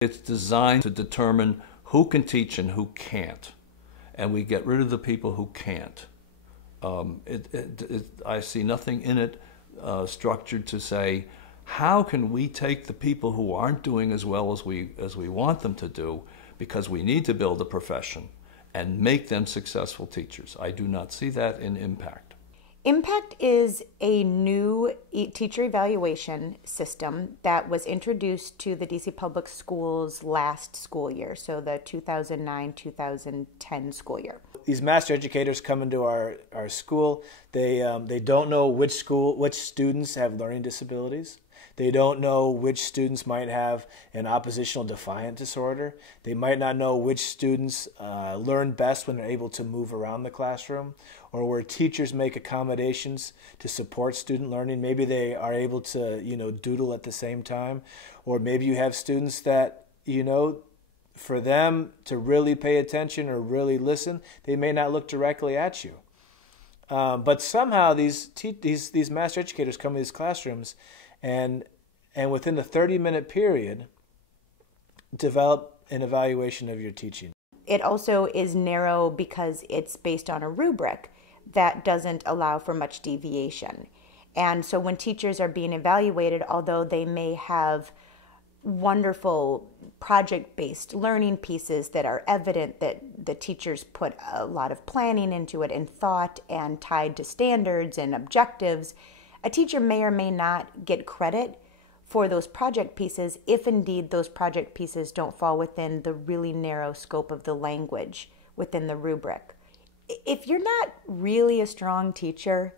It's designed to determine who can teach and who can't, and we get rid of the people who can't. I see nothing in it structured to say, how can we take the people who aren't doing as well as we want them to do, because we need to build a profession, and make them successful teachers? I do not see that in Impact. Impact is a new teacher evaluation system that was introduced to the DC Public Schools last school year, so the 2009-2010 school year. These master educators come into our school. They don't know which students have learning disabilities. They don't know which students might have an oppositional defiant disorder. They might not know which students learn best when they're able to move around the classroom, or where teachers make accommodations to support student learning. Maybe they are able to, doodle at the same time, or maybe you have students that, for them to really pay attention or really listen, they may not look directly at you. But somehow these master educators come to these classrooms and within the 30-minute period develop an evaluation of your teaching. It also is narrow because it's based on a rubric that doesn't allow for much deviation. And so when teachers are being evaluated, although they may have wonderful project-based learning pieces that are evident that the teachers put a lot of planning into it and thought and tied to standards and objectives, a teacher may or may not get credit for those project pieces if indeed those project pieces don't fall within the really narrow scope of the language within the rubric. If you're not really a strong teacher,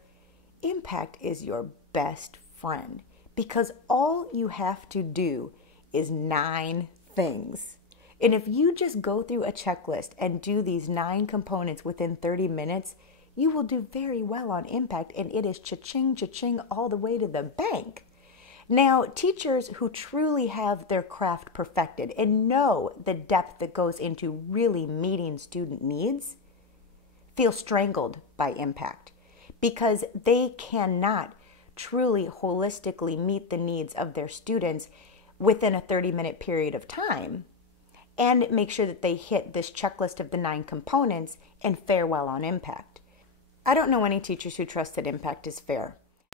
Impact is your best friend, because all you have to do is 9 things. And if you just go through a checklist and do these 9 components within 30 minutes, you will do very well on Impact, and it is cha-ching, cha-ching all the way to the bank. Now, teachers who truly have their craft perfected and know the depth that goes into really meeting student needs feel strangled by Impact, because they cannot truly holistically meet the needs of their students within a 30-minute period of time and make sure that they hit this checklist of the 9 components and fare well on Impact. I don't know any teachers who trust that Impact is fair.